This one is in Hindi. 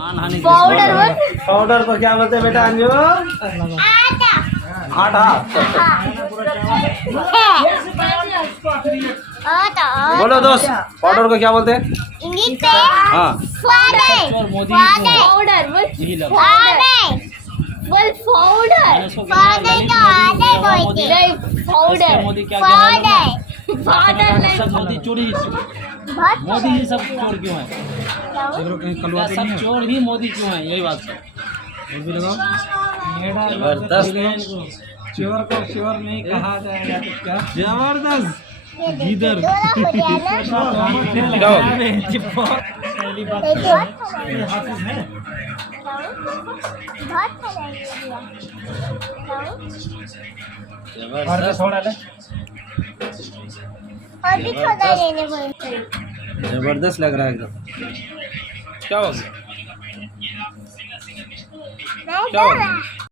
पाउडर पाउडर को क्या बोलते हैं बेटा अंजू? आटा। बोलो दोस्त, पाउडर को क्या बोलते हैं? हाँ मोदी चोरी, मोदी ही सब चोर क्यों है? सब चोर ही मोदी क्यों है? यही बात है। जबरदस्त। चोर को चोर नहीं कहा जाएगा तो क्या? जबरदस्त। इधर जबरदस्त लग रहा है एकदम। क्या हो गया? क्या हो गया?